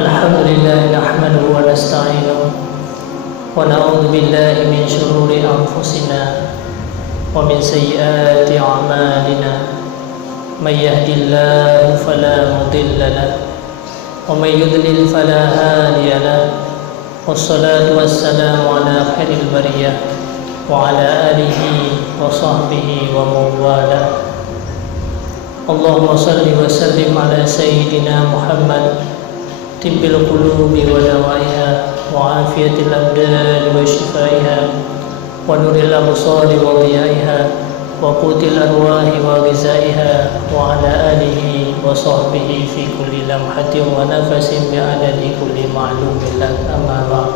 الحمد لله نحمده ونستعينه ونعوذ بالله من شرور أنفسنا ومن سيئات أعمالنا من يهد الله فلا مضل له ومن يضلل فلا هادي له والصلاة والسلام على خير البرية وعلى آله وصحبه ومن والاه. اللهم صل وسلم على سيدنا محمد طب القلوب ودوائها وعافية الأبدان وشفائها ونور الأبصار وضيائها وقوت الأرواح وغذائها وعلى آله وصحبه في كل لمحة ونفس بعدد كل معلوم لك. أما بعد.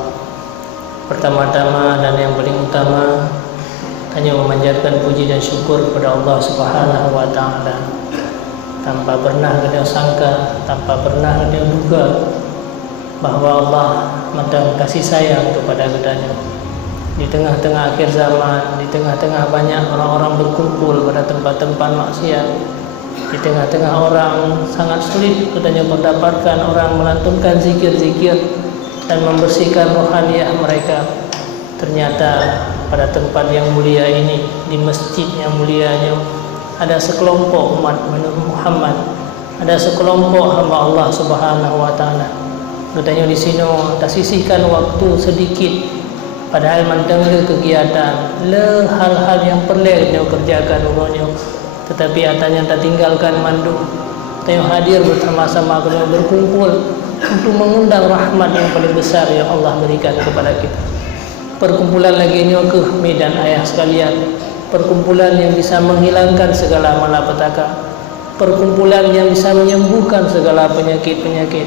Pertama-tama dan yang paling utama, hanya memanjatkan puji dan syukur kepada Allah Subhanahu wa Ta'ala, tanpa pernah kita sangka, tanpa pernah kita duga bahwa Allah sedang kasih sayang kepada kitanya. Di tengah-tengah akhir zaman, di tengah-tengah banyak orang-orang berkumpul pada tempat-tempat maksiat, di tengah-tengah orang sangat sulit katanya mendapatkan orang melantunkan zikir-zikir dan membersihkan rohaniah mereka. Ternyata pada tempat yang mulia ini, di masjid yang mulianya, ada sekelompok umat Muhammad, ada sekelompok hamba Allah Subhanahu wa Ta'ala. Katanya di sini tersisihkan waktu sedikit, padahal mendengar kegiatan le hal-hal yang perlu dia kerjakan umumnya, tetapi atanya tak tinggalkan mandu. Kita hadir bersama-sama, kita berkumpul untuk mengundang rahmat yang paling besar yang Allah berikan kepada kita. Perkumpulan lagi ke medan ayah sekalian, perkumpulan yang bisa menghilangkan segala malapetaka, perkumpulan yang bisa menyembuhkan segala penyakit-penyakit,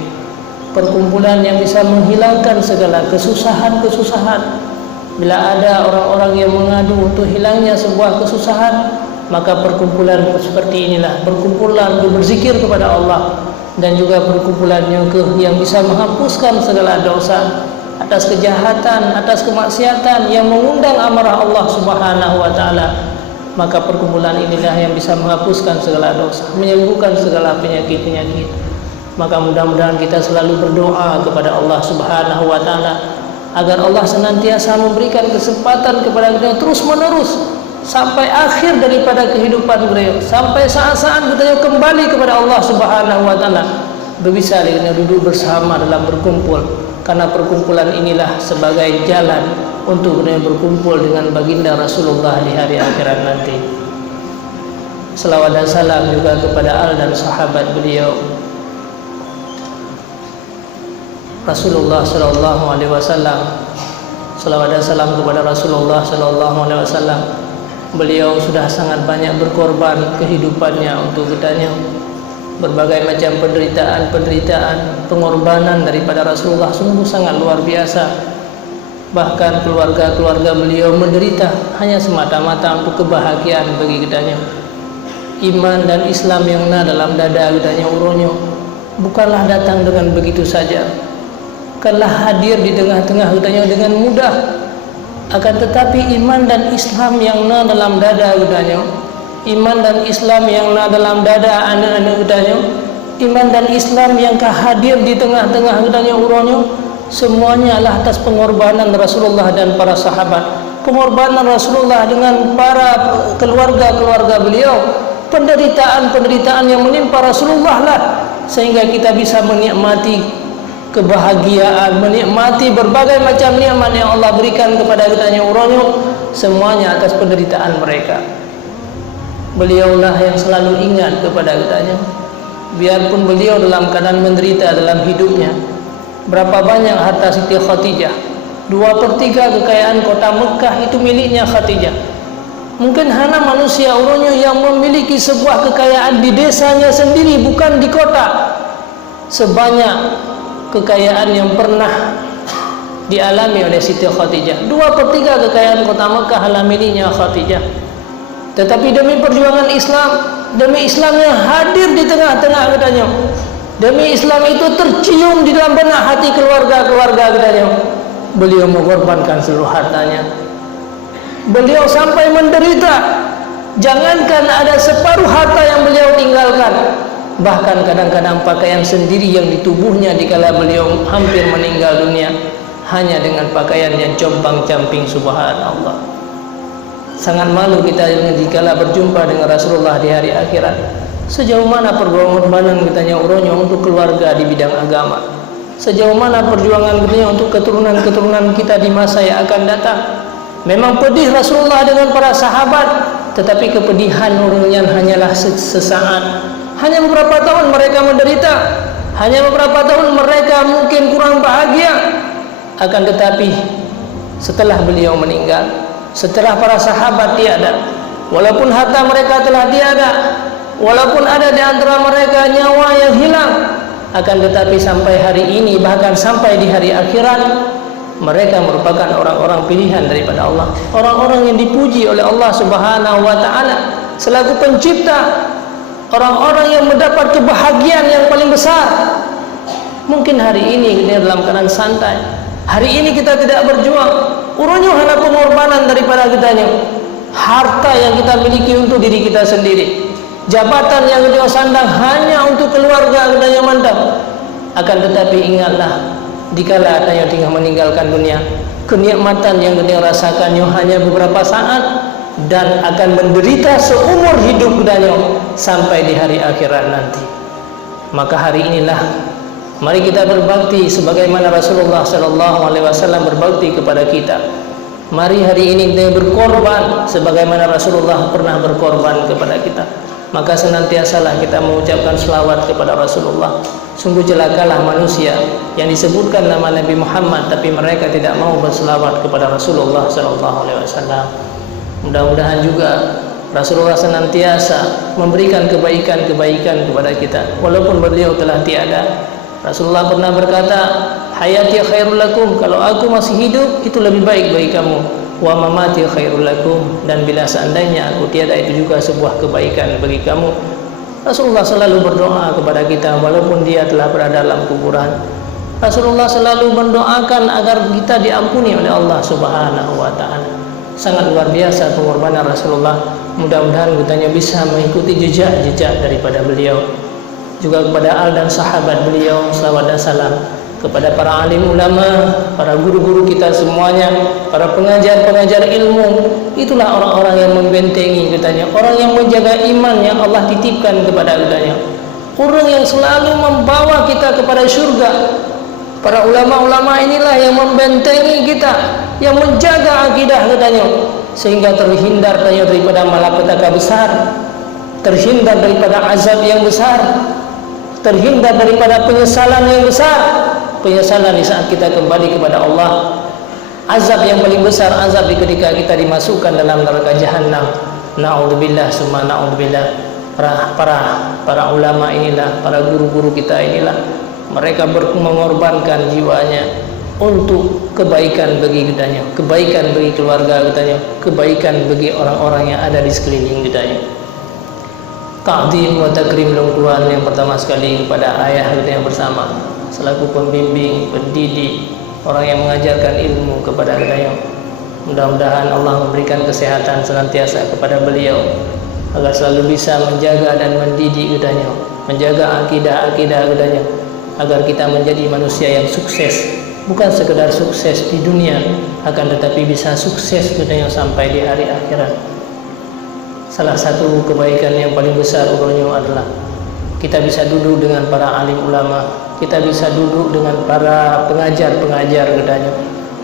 perkumpulan yang bisa menghilangkan segala kesusahan-kesusahan. Bila ada orang-orang yang mengadu untuk hilangnya sebuah kesusahan, maka perkumpulan seperti inilah perkumpulan untuk berzikir kepada Allah, dan juga perkumpulan yang bisa menghapuskan segala dosa atas kejahatan, atas kemaksiatan yang mengundang amarah Allah Subhanahu wa Ta'ala. Maka perkumpulan inilah yang bisa menghapuskan segala dosa, menyembuhkan segala penyakit-penyakit. Maka mudah-mudahan kita selalu berdoa kepada Allah Subhanahu wa Ta'ala agar Allah senantiasa memberikan kesempatan kepada kita terus menerus sampai akhir daripada kehidupan beliau, sampai saat-saat kita kembali kepada Allah Subhanahu wa Ta'ala, bisa kita duduk bersama dalam berkumpul, karena perkumpulan inilah sebagai jalan untuk kita berkumpul dengan baginda Rasulullah di hari akhirat nanti. Selawat dan salam juga kepada al dan sahabat beliau Rasulullah sallallahu alaihi wasallam. Selawat dan salam kepada Rasulullah sallallahu alaihi wasallam. Beliau sudah sangat banyak berkorban kehidupannya untuk kitanya. Berbagai macam penderitaan, pengorbanan daripada Rasulullah sungguh sangat luar biasa. Bahkan keluarga-keluarga beliau menderita hanya semata-mata untuk kebahagiaan bagi kitanya. Iman dan Islam yang dalam dada kitanya uronyo bukanlah datang dengan begitu saja, bukanlah hadir di tengah-tengah kitanya dengan mudah. Akan tetapi iman dan Islam yang dalam dada kitanya, iman dan Islam yang dalam dada anak-anak kitanya, iman dan Islam yang hadir di tengah-tengah kitanya uronyo, semuanya adalah atas pengorbanan Rasulullah dan para sahabat. Pengorbanan Rasulullah dengan para keluarga-keluarga beliau, penderitaan-penderitaan yang menimpa Rasulullah lah, sehingga kita bisa menikmati kebahagiaan, menikmati berbagai macam nikmat yang Allah berikan kepada kitanya uronyo, semuanya atas penderitaan mereka. Beliaulah yang selalu ingat kepada kitanya, biarpun beliau dalam keadaan menderita dalam hidupnya. Berapa banyak harta Siti Khadijah, 2/3 kekayaan kota Mekah itu miliknya Khadijah. Mungkin hanya manusia uronyo yang memiliki sebuah kekayaan di desanya sendiri, bukan di kota, sebanyak kekayaan yang pernah dialami oleh Siti Khadijah. 2/3 kekayaan kota Mekah adalah miliknya Khadijah. Tetapi demi perjuangan Islam, demi Islam yang hadir di tengah-tengah kitanya, demi Islam itu tercium di dalam benak hati keluarga-keluarga kitanya, beliau mengorbankan seluruh hartanya. Beliau sampai menderita, jangankan ada separuh harta yang beliau tinggalkan, Bahkan kadang-kadang pakaian sendiri yang di tubuhnya dikala beliau hampir meninggal dunia hanya dengan pakaian yang compang-camping. Subhanallah. Sangat malu kita dikala berjumpa dengan Rasulullah di hari akhirat. Sejauh mana pengorbanan kitanya uronya untuk keluarga di bidang agama, sejauh mana perjuangan kitanya untuk keturunan-keturunan kita di masa yang akan datang. Memang pedih Rasulullah dengan para sahabat, tetapi kepedihan urunnya hanyalah sesaat. Hanya beberapa tahun mereka menderita, hanya beberapa tahun mereka mungkin kurang bahagia. Akan tetapi setelah beliau meninggal, setelah para sahabat tiada, walaupun harta mereka telah tiada, walaupun ada di antara mereka nyawa yang hilang, akan tetapi sampai hari ini, bahkan sampai di hari akhirat, mereka merupakan orang-orang pilihan daripada Allah, orang-orang yang dipuji oleh Allah Subhanahu wa ta'ala selaku pencipta, orang-orang yang mendapat kebahagiaan yang paling besar. Mungkin hari ini kita dalam keadaan santai, hari ini kita tidak berjuang, urunnya hanya pengorbanan daripada kitanya, harta yang kita miliki untuk diri kita sendiri, jabatan yang kita sandang hanya untuk keluarga kitanya mantap. Akan tetapi ingatlah, dikala kitanya tinggal meninggalkan dunia, kenikmatan yang kita rasakannya hanya beberapa saat dan akan menderita seumur hidup kitanya sampai di hari akhirat nanti. Maka hari inilah mari kita berbakti sebagaimana Rasulullah SAW berbakti kepada kita. Mari hari ini kita berkorban sebagaimana Rasulullah pernah berkorban kepada kita. Maka senantiasalah kita mengucapkan selawat kepada Rasulullah. Sungguh celakalah manusia yang disebutkan nama Nabi Muhammad tapi mereka tidak mau berselawat kepada Rasulullah SAW. Mudah-mudahan juga Rasulullah senantiasa memberikan kebaikan-kebaikan kepada kita walaupun beliau telah tiada. Rasulullah pernah berkata, hayati khairul lakum, kalau aku masih hidup itu lebih baik bagi kamu, wa mamati khairul lakum, dan bila seandainya aku tiada itu juga sebuah kebaikan bagi kamu. Rasulullah selalu berdoa kepada kita walaupun dia telah berada dalam kuburan. Rasulullah selalu mendoakan agar kita diampuni oleh Allah Subhanahu wa ta'ala. Sangat luar biasa pengorbanan Rasulullah. Mudah-mudahan kita bisa mengikuti jejak-jejak daripada beliau. Juga kepada al dan sahabat beliau, salawat dan salam. Kepada para alim ulama, para guru-guru kita semuanya, para pengajar-pengajar ilmu, itulah orang-orang yang membentengi kitanya, orang yang menjaga iman yang Allah titipkan kepada kitanya, orang yang selalu membawa kita kepada surga. Para ulama-ulama inilah yang membentengi kita, yang menjaga akidah kitanya, sehingga terhindar daripada malapetaka besar, terhindar daripada azab yang besar, terhindar daripada penyesalan yang besar, penyesalan di saat kita kembali kepada Allah, azab yang paling besar, azab di ketika kita dimasukkan dalam neraka jahanam. Na'udzubillah summa na'udzubillah. Para ulama inilah, para guru-guru kita inilah, mereka mengorbankan jiwanya untuk kebaikan bagi kitanya, kebaikan bagi keluarga kitanya, kebaikan bagi orang-orang yang ada di sekeliling kitanya. Ta'zim wa takrim lungkuan yang pertama sekali kepada ayah kita yang bersama selaku pembimbing, pendidik, orang yang mengajarkan ilmu kepada kita. Mudah-mudahan Allah memberikan kesehatan senantiasa kepada beliau agar selalu bisa menjaga dan mendidik kitanya, menjaga akidah-akidah kitanya, agar kita menjadi manusia yang sukses, bukan sekedar sukses di dunia, akan tetapi bisa sukses kitanya sampai di hari akhirat. Salah satu kebaikan yang paling besar urunnya adalah kita bisa duduk dengan para alim ulama, kita bisa duduk dengan para pengajar-pengajar kitanya,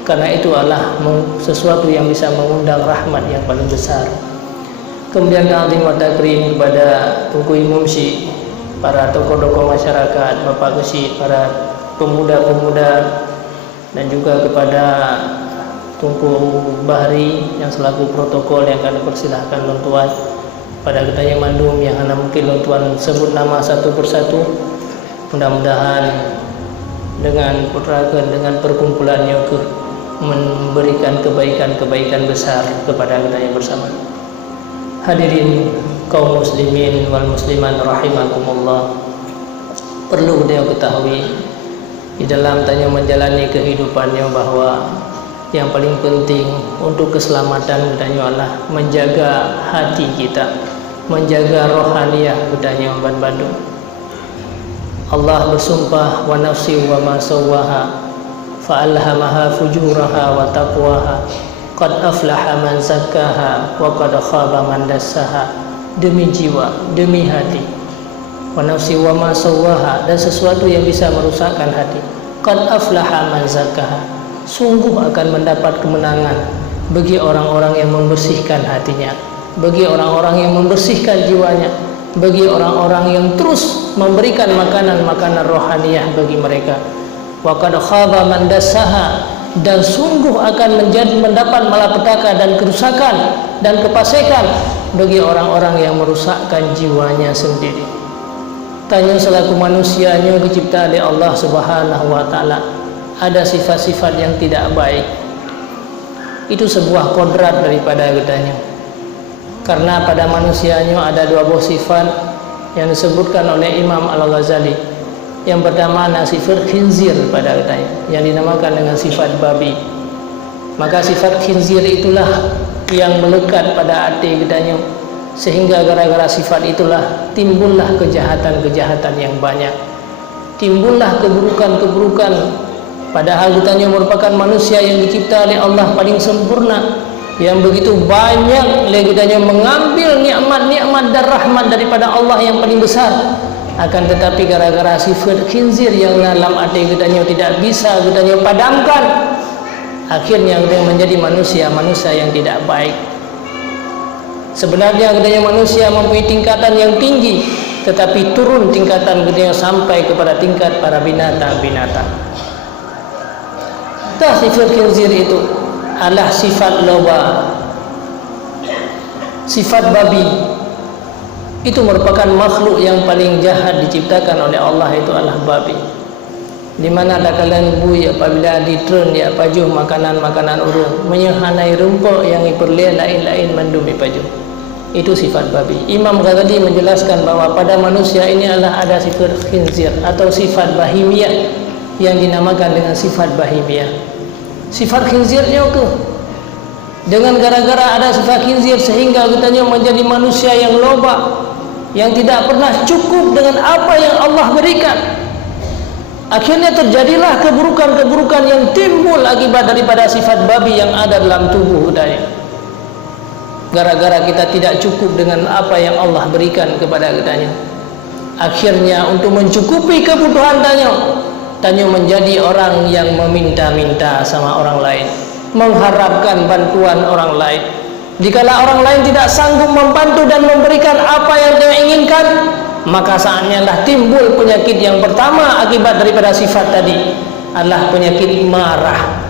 karena itu adalah sesuatu yang bisa mengundang rahmat yang paling besar. Kemudian ta'zim wa takrim kepada Tunku Imumsi, para tokoh-tokoh masyarakat, Bapak Kesi, para pemuda-pemuda, dan juga kepada Tunku Bahri yang selaku protokol yang akan dipersilahkan lontuan pada kitanya mandum yang hanya mungkin lontuan sebut nama satu persatu. Mudah-mudahan dengan putrakan, dengan perkumpulannya memberikan kebaikan-kebaikan besar kepada kitanya bersama. Hadirin kaum muslimin wal musliman rahimakumullah, perlu dia ketahui di dalam tanya menjalani kehidupannya bahwa yang paling penting untuk keselamatan kitanya adalah menjaga hati kita, menjaga rohaniah kitanya ban Bandung. Allah bersumpah, wa nafsi wa ma sawwaha fa'alhamaha fujuraha wa taqwaha qad aflaha man zakkaha wa qad khaba man dassaha. Demi jiwa, demi hati, wa nafsi wa ma sawwaha, dan sesuatu yang bisa merusakkan hati. Qad aflaha man zakkaha, sungguh akan mendapat kemenangan bagi orang-orang yang membersihkan hatinya, bagi orang-orang yang membersihkan jiwanya, bagi orang-orang yang terus memberikan makanan-makanan rohaniyah bagi mereka. Wa qad khaba man dassaha, dan sungguh akan mendapat malapetaka dan kerusakan dan kefasikan bagi orang-orang yang merusakkan jiwanya sendiri. Tanya selaku manusianya dicipta oleh Allah Subhanahu wa taala, ada sifat-sifat yang tidak baik. Itu sebuah kodrat daripada katanya. Karena pada manusianya ada dua buah sifat yang disebutkan oleh Imam Al-Ghazali. Yang pertama sifat khinzir pada katanya, yang dinamakan dengan sifat babi. Maka sifat khinzir itulah yang melekat pada hati katanya, sehingga gara-gara sifat itulah timbullah kejahatan-kejahatan yang banyak, timbullah keburukan-keburukan. Padahal katanya merupakan manusia yang dicipta oleh Allah paling sempurna, yang begitu banyak katanya mengambil nikmat-nikmat dan rahmat daripada Allah yang paling besar. Akan tetapi gara-gara sifat khinzir yang dalam hati katanya tidak bisa katanya padamkan, akhirnya katanya menjadi manusia yang tidak baik. Sebenarnya katanya manusia mempunyai tingkatan yang tinggi, tetapi turun tingkatan katanya sampai kepada tingkat para binatang-binatang. Sifat khinzir itu adalah sifat loba, sifat babi. Itu merupakan makhluk yang paling jahat diciptakan oleh Allah, itu adalah babi. Di mana ada kalian bui apabila ditren ya pajuh makanan-makanan urung, menyehanai rumput yang iperleh lain-lain mendumi pajuh. Itu sifat babi. Imam Ghazali menjelaskan bahwa pada manusia ini adalah ada sifat khinzir atau sifat bahimiyah yang dinamakan dengan sifat bahimiyah. Sifat khinzirnya itu dengan gara-gara ada sifat khinzir sehingga katanya menjadi manusia yang loba, yang tidak pernah cukup dengan apa yang Allah berikan. Akhirnya terjadilah keburukan-keburukan yang timbul akibat daripada sifat babi yang ada dalam tubuh kita. Gara-gara kita tidak cukup dengan apa yang Allah berikan kepada kita. Akhirnya untuk mencukupi kebutuhan tanya menjadi orang yang meminta-minta sama orang lain, mengharapkan bantuan orang lain. Dikala orang lain tidak sanggup membantu dan memberikan apa yang dia inginkan, maka saatnya lah timbul penyakit yang pertama akibat daripada sifat tadi, adalah penyakit marah.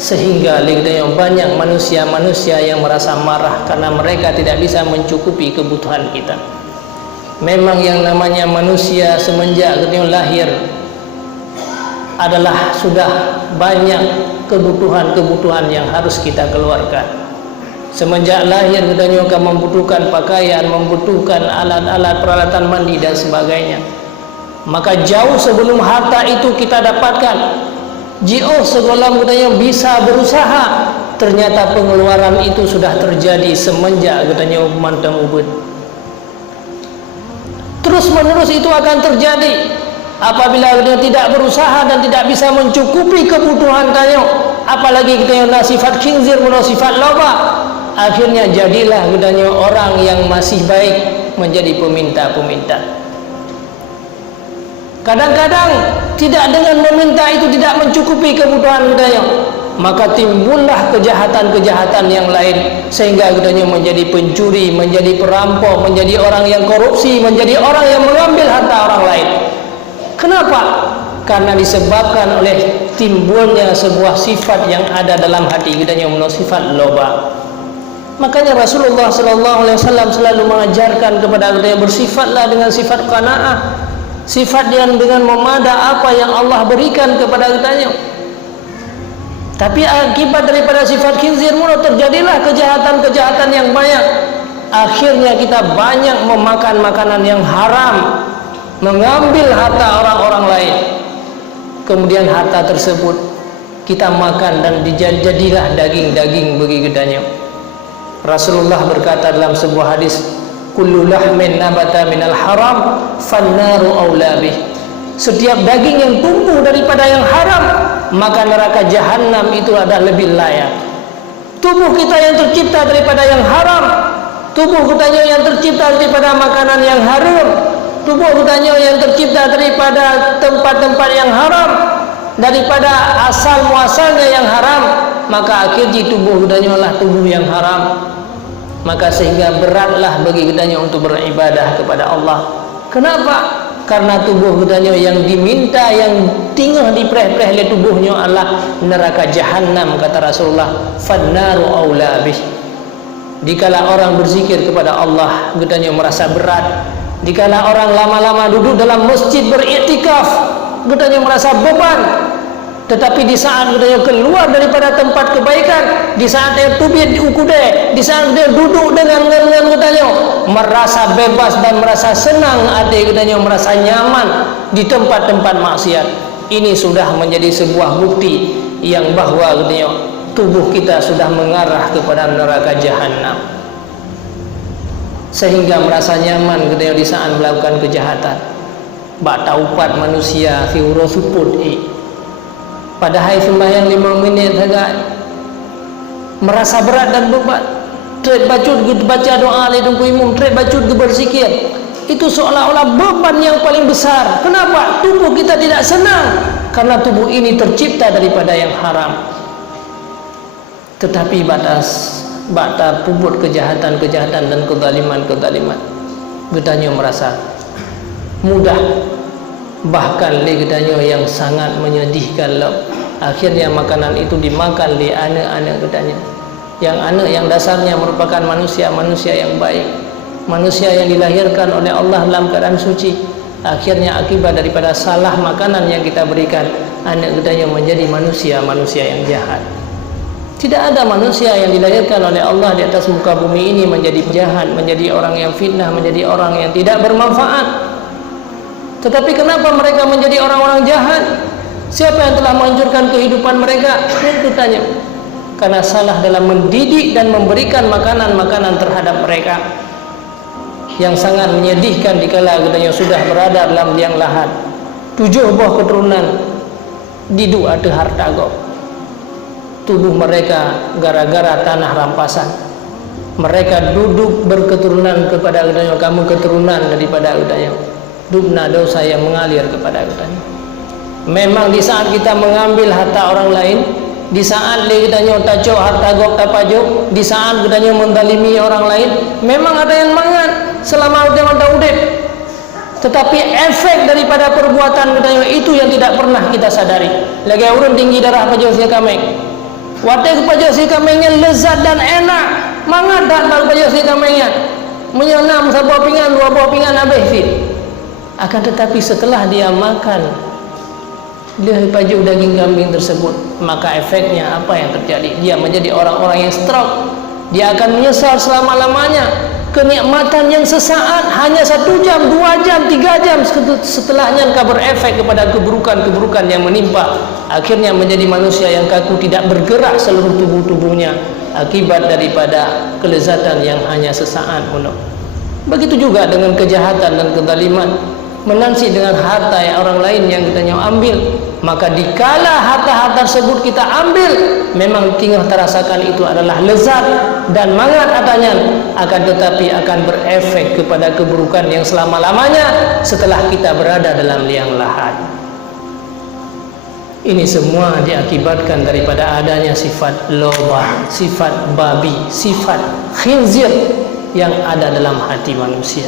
Sehingga banyak manusia-manusia yang merasa marah karena mereka tidak bisa mencukupi kebutuhan kita. Memang yang namanya manusia semenjak lahir adalah sudah banyak kebutuhan-kebutuhan yang harus kita keluarkan. Semenjak lahir kita akan membutuhkan pakaian, membutuhkan alat-alat peralatan mandi dan sebagainya. Maka jauh sebelum harta itu kita dapatkan, jauh sebelum kita bisa berusaha, ternyata pengeluaran itu sudah terjadi semenjak kita mantan ubud. Terus menerus itu akan terjadi. Apabila dia tidak berusaha dan tidak bisa mencukupi kebutuhan tanya, apalagi kita yang sifat khinzir atau sifat loba, akhirnya jadilah katanya orang yang masih baik menjadi peminta-peminta. Kadang-kadang tidak dengan meminta itu tidak mencukupi kebutuhan katanya, maka timbullah kejahatan-kejahatan yang lain, sehingga katanya menjadi pencuri, menjadi perampok, menjadi orang yang korupsi, menjadi orang yang mengambil harta orang lain. Kenapa? Karena disebabkan oleh timbulnya sebuah sifat yang ada dalam hati kita yang menurut sifat loba. Makanya Rasulullah SAW selalu mengajarkan kepada kita bersifatlah dengan sifat qanaah, sifat yang dengan memada apa yang Allah berikan kepada kita. Tapi akibat daripada sifat khinzir terjadilah kejahatan-kejahatan yang banyak. Akhirnya kita banyak memakan makanan yang haram, mengambil harta orang-orang lain. Kemudian harta tersebut kita makan dan dijadilah daging-daging bagi kitanya. Rasulullah berkata dalam sebuah hadis, kullu lahmin nabata minal haram fannaru aula bih. Setiap daging yang tumbuh daripada yang haram, maka neraka jahanam itu adalah lebih layak. Tubuh kita yang tercipta daripada yang haram, tubuh kita yang tercipta daripada makanan yang haram, tubuh kita yang tercipta daripada tempat-tempat yang haram, daripada asal muasalnya yang haram, maka akhirnya tubuh kita adalah tubuh yang haram. Maka sehingga beratlah bagi kita untuk beribadah kepada Allah. Kenapa? Karena tubuh kita yang diminta, yang tinggal dipereh-pereh oleh tubuhnya adalah neraka jahanam, kata Rasulullah, fannaru aula bih. Dikala orang berzikir kepada Allah, kita merasa berat. Dikala orang lama-lama duduk dalam masjid beriktikaf, kita merasa beban. Tetapi di saat dia keluar daripada tempat kebaikan, di saat dia tubir di ukude, di saat dia duduk dengan katanya merasa bebas dan merasa senang, hati katanya merasa nyaman di tempat-tempat maksiat. Ini sudah menjadi sebuah bukti yang bahwa katanya tubuh kita sudah mengarah kepada neraka jahanam, sehingga merasa nyaman katanya di saat melakukan kejahatan. Bak taupat manusia fi urusuput padahal sembahyang 5 minit saja merasa berat dan beban. Trek bacut baca doa le tunggu imam, trek bacut berzikir, itu seolah-olah beban yang paling besar. Kenapa? Tubuh kita tidak senang karena tubuh ini tercipta daripada yang haram. Tetapi batas puput kejahatan-kejahatan dan kezaliman-kezaliman, gedanya merasa mudah. Bahkan legedanya yang sangat menyedihkan lah, akhirnya makanan itu dimakan oleh anak-anak gedanya, yang anak yang dasarnya merupakan manusia yang baik, manusia yang dilahirkan oleh Allah dalam keadaan suci. Akhirnya akibat daripada salah makanan yang kita berikan, anak gedanya menjadi manusia yang jahat. Tidak ada manusia yang dilahirkan oleh Allah di atas muka bumi ini menjadi jahat, menjadi orang yang fitnah, menjadi orang yang tidak bermanfaat. Tetapi kenapa mereka menjadi orang-orang jahat? Siapa yang telah menghancurkan kehidupan mereka? Itu tanya. Karena salah dalam mendidik dan memberikan makanan-makanan terhadap mereka, yang sangat menyedihkan dikala katanya sudah berada dalam liang lahat. 7 buah keturunan didu ada harta go. Tubuh mereka gara-gara tanah rampasan. Mereka duduk berketurunan kepada katanya, kamu keturunan daripada katanya dubna dosa yang mengalir kepada kita. Memang di saat kita mengambil harta orang lain, di saat kita tacok harta gok tapajuk, di saat kita mendalimi orang lain, memang ada yang mangan selama dia udip. Tetapi efek daripada perbuatan kita itu yang tidak pernah kita sadari. Lagi urun tinggi darah pajak si kameng, wadah pajak si kamengnya lezat dan enak, mangan tak bal pajak si kamengnya, menyenam sebuah pinggan 2 buah pinggan habis fit. Akan tetapi setelah dia makan dia pajuk daging kambing tersebut, maka efeknya apa yang terjadi? Dia menjadi orang-orang yang stroke. Dia akan menyesal selama-lamanya. Kenikmatan yang sesaat, hanya 1 jam, 2 jam, 3 jam, setelahnya akan berefek kepada keburukan-keburukan yang menimpa. Akhirnya menjadi manusia yang kaku, tidak bergerak seluruh tubuhnya akibat daripada kelezatan yang hanya sesaat penuh. Begitu juga dengan kejahatan dan kezaliman, menansi dengan harta yang orang lain yang kita ambil. Maka dikala harta-harta tersebut kita ambil, memang tinggal terasakan itu adalah lezat dan mangat adanya, akan tetapi akan berefek kepada keburukan yang selama-lamanya setelah kita berada dalam liang lahat. Ini semua diakibatkan daripada adanya sifat lobah, sifat babi, sifat khinzir yang ada dalam hati manusia.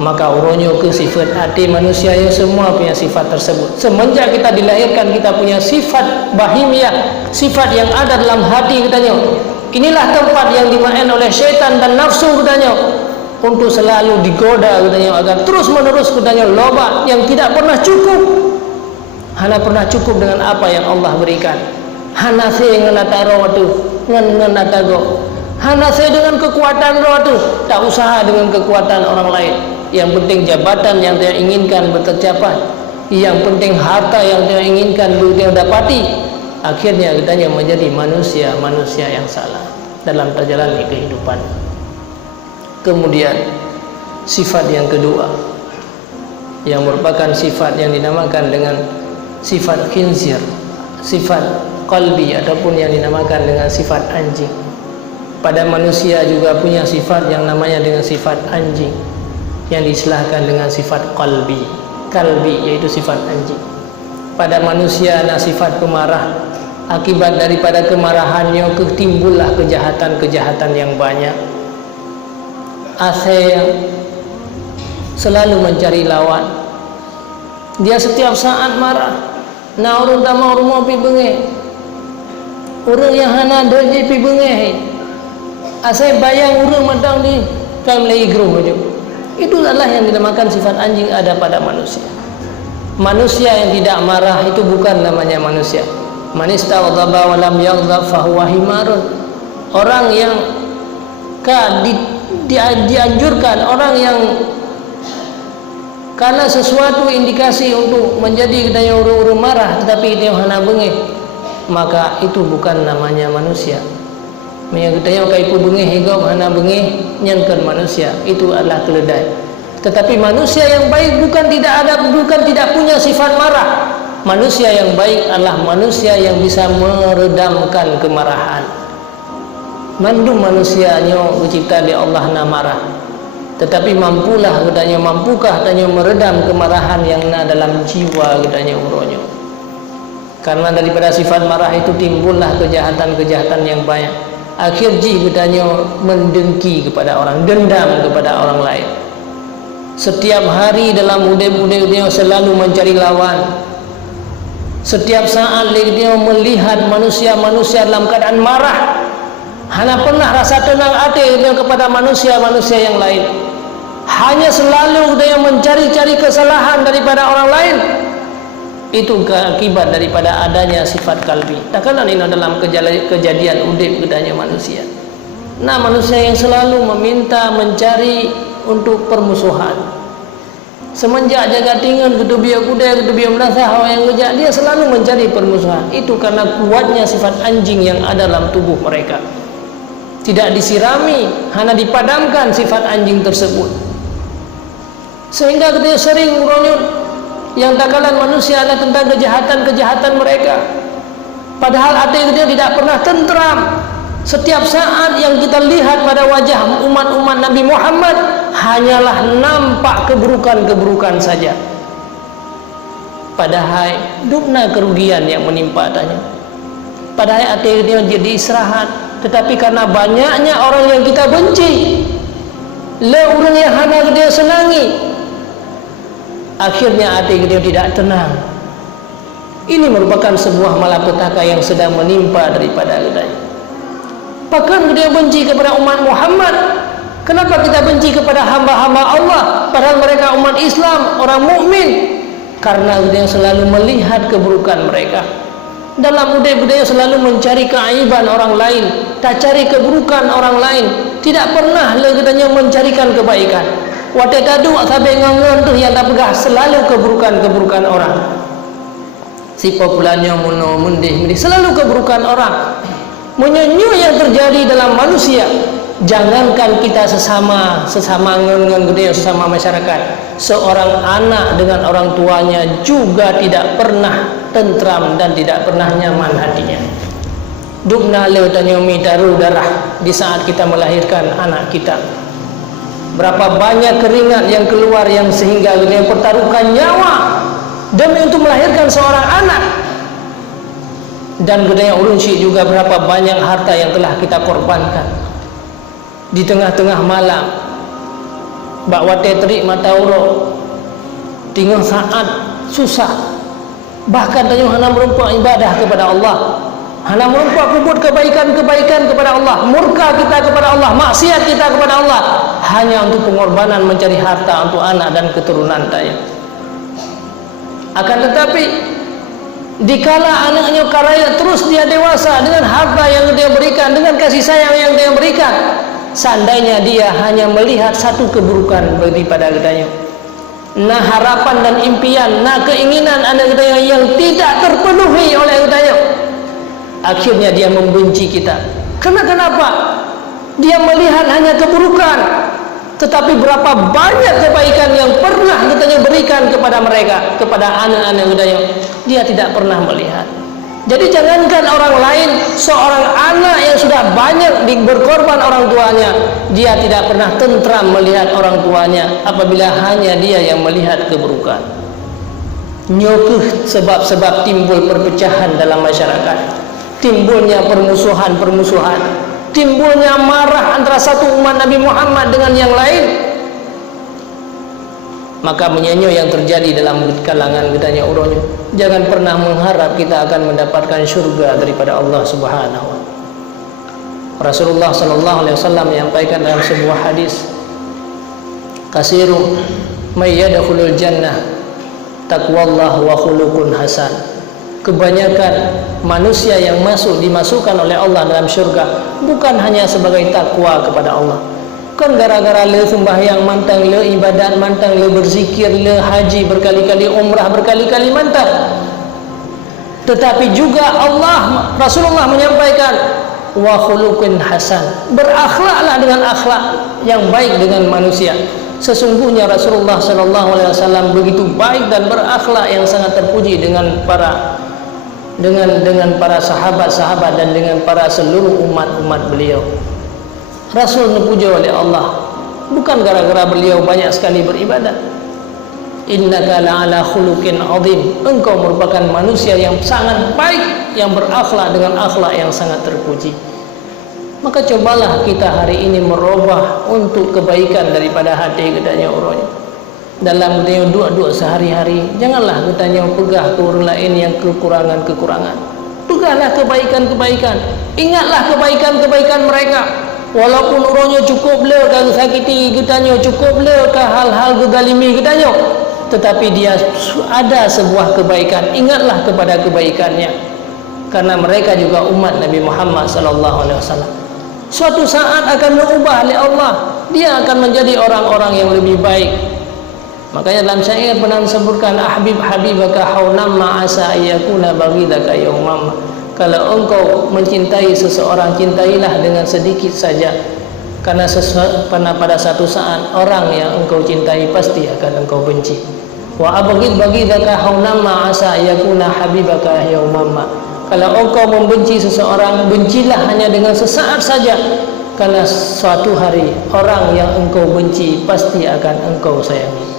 Maka uronyo ke sifat hati manusia yang semua punya sifat tersebut. Semenjak kita dilahirkan, kita punya sifat bahimiah, sifat yang ada dalam hati katanya. Inilah tempat yang dimain oleh syaitan dan nafsu katanya, untuk selalu digoda katanya agar terus menerus katanya loba yang tidak pernah cukup. Hana pernah cukup dengan apa yang Allah berikan. Hana se ngenata roh tu, ngenata go. Hana se dengan kekuatan roh tu, tak usaha dengan kekuatan orang lain. Yang penting jabatan yang dia inginkan tercapai, yang penting harta yang dia inginkan dia dapati. Akhirnya kita menjadi manusia yang salah dalam perjalanan kehidupan. Kemudian sifat yang kedua, yang merupakan sifat yang dinamakan dengan sifat khinzir, sifat qalbi, ataupun yang dinamakan dengan sifat anjing. Pada manusia juga punya sifat yang namanya dengan sifat anjing, yang diistilahkan dengan sifat qalbi, yaitu sifat anjing. Pada manusia ada sifat pemarah. Akibat daripada kemarahannya timbullah kejahatan-kejahatan yang banyak. Asal selalu mencari lawan. Dia setiap saat marah. Nah, orang tak mau rumah pi bengeh. Orang yang hana doji pi bengeh. Asal bayang orang matang di kam lagi geruh aja. Itu adalah yang dinamakan sifat anjing ada pada manusia. Manusia yang tidak marah itu bukan namanya manusia. Man istaghdaba wa lam yaghdab fa huwa himarun. Orang yang dianjurkan, orang yang karena sesuatu indikasi untuk menjadi kedaya orang-orang marah tetapi dia hana bengeh, maka itu bukan namanya manusia. Yang kedaya kai pu bengeh hingga hana bengeh nyankan manusia, itu adalah keledai. Tetapi manusia yang baik bukan tidak punya sifat marah. Manusia yang baik adalah manusia yang bisa meredamkan kemarahan. Mandum manusianya dicipta di Allah na marah, tetapi mampukah katanya meredam kemarahan yang na dalam jiwa katanya uronya. Karena daripada sifat marah itu timbullah kejahatan-kejahatan yang banyak. Akhir katanya mendengki kepada orang, dendam kepada orang lain. Setiap hari dalam udai-udai dia selalu mencari lawan. Setiap saat dia melihat manusia-manusia dalam keadaan marah, hanya pernah rasa tenang hati dia kepada manusia-manusia yang lain. Hanya selalu dia mencari-cari kesalahan daripada orang lain. Itu akibat daripada adanya sifat kalbi. Takkanlah ini dalam kejadian udip kedanya manusia. Nah, manusia yang selalu meminta, mencari untuk permusuhan. Semenjak jaga tinggal kedubia kuda, kedubia merasa hawa yang kejak, dia selalu mencari permusuhan. Itu karena kuatnya sifat anjing yang ada dalam tubuh mereka. Tidak disirami, hanya dipadamkan sifat anjing tersebut. Sehingga kita sering meronyot yang takalan manusia adalah tentang kejahatan-kejahatan mereka. Padahal hati dia tidak pernah tentram. Setiap saat yang kita lihat pada wajah umat-umat Nabi Muhammad hanyalah nampak keburukan-keburukan saja. Padahal dupna kerugian yang menimpa tanya. Padahal hati dia jadi istirahat. Tetapi karena banyaknya orang yang kita benci, orang yang hana dia senangi, akhirnya hati dia tidak tenang. Ini merupakan sebuah malapetaka yang sedang menimpa daripada kita. Bahkan dia benci kepada umat Muhammad. Kenapa kita benci kepada hamba-hamba Allah padahal mereka umat Islam, orang mukmin? Karena dia selalu melihat keburukan mereka. Dalam budaya-budaya selalu mencari keaiban orang lain, tak cari keburukan orang lain. Tidak pernah katanya mencarikan kebaikan. Waktu tadu sampai ngangon tu yang tak pegah selalu keburukan-keburukan orang. Si popularnya mundih selalu keburukan orang. Menyenyu yang terjadi dalam manusia. Jangankan kita sesama masyarakat, seorang anak dengan orang tuanya juga tidak pernah tentram dan tidak pernah nyaman hatinya. Dubna leutanyomi taruh darah di saat kita melahirkan anak kita. Berapa banyak keringat yang keluar yang sehingga dia pertaruhkan nyawa demi untuk melahirkan seorang anak. Dan gedenya urunsi juga berapa banyak harta yang telah kita korbankan. Di tengah-tengah malam bak terik matauro tinggal saat susah, bahkan tanya hana merumpak ibadah kepada Allah, hana merumpak kubur kebaikan-kebaikan kepada Allah, murka kita kepada Allah, maksiat kita kepada Allah, hanya untuk pengorbanan mencari harta untuk anak dan keturunan tanya. Akan tetapi dikala anaknya karaya terus dia dewasa dengan harta yang dia berikan, dengan kasih sayang yang dia berikan, seandainya dia hanya melihat satu keburukan daripada gedanya, nah harapan dan impian, nah keinginan anak gedanya yang tidak terpenuhi oleh gedanya, akhirnya dia membenci kita. Kenapa? Dia melihat hanya keburukan. Tetapi berapa banyak kebaikan yang pernah katanya berikan kepada mereka, kepada anak-anak katanya, dia tidak pernah melihat. Jadi jangankan orang lain, seorang anak yang sudah banyak berkorban orang tuanya, dia tidak pernah tentram melihat orang tuanya apabila hanya dia yang melihat keburukan. Nyokuh sebab-sebab timbul perpecahan dalam masyarakat, timbulnya permusuhan-permusuhan, timbulnya marah antara satu umat Nabi Muhammad dengan yang lain. Maka menyenyo yang terjadi dalam kalangan katanya uronyo, jangan pernah mengharap kita akan mendapatkan syurga daripada Allah Subhanahu wa taala. Rasulullah sallallahu alaihi wasallam menyampaikan dalam sebuah hadis, kasiru may yadkhulul jannah taqwallah wa khuluqun hasan. Kebanyakan manusia yang dimasukkan oleh Allah dalam syurga bukan hanya sebagai takwa kepada Allah, kan gara-gara le sembahyang mantang, le ibadat mantang, le berzikir, le haji berkali-kali, umrah berkali-kali mantang. Tetapi juga Rasulullah menyampaikan wa khuluqin hasan, berakhlaklah dengan akhlak yang baik dengan manusia. Sesungguhnya Rasulullah sallallahu alaihi wasallam begitu baik dan berakhlak yang sangat terpuji dengan para sahabat-sahabat dan dengan para seluruh umat-umat beliau. Rasul dipuja oleh Allah bukan gara-gara beliau banyak sekali beribadah. Innaka la'ala khuluqin azim, engkau merupakan manusia yang sangat baik, yang berakhlak dengan akhlak yang sangat terpuji. Maka cobalah kita hari ini merubah untuk kebaikan daripada hati katanya orangnya. Dalam katanya doa-doa sehari-hari, janganlah katanya pegah ke orang lain yang kekurangan-kekurangan. Pegahlah kebaikan-kebaikan, ingatlah kebaikan-kebaikan mereka. Walaupun orangnya cukup le kalau sakiti katanya, cukup le ke hal-hal gezalimi katanya, tetapi dia ada sebuah kebaikan, ingatlah kepada kebaikannya, karena mereka juga umat Nabi Muhammad sallallahu alaihi wasallam. Suatu saat akan berubah oleh Allah, dia akan menjadi orang-orang yang lebih baik. Makanya dalam syair pernah disebutkan, ahbib habibaka haunam ma'asa ayyakuna baghidaka yaumam. Kalau engkau mencintai seseorang, cintailah dengan sedikit saja, karena pada satu saat orang yang engkau cintai pasti akan engkau benci. Wa abghid baghidaka haunam ma'asa ayyakuna habibaka yaumam. Kalau engkau membenci seseorang, bencilah hanya dengan sesaat saja, karena suatu hari orang yang engkau benci pasti akan engkau sayangi.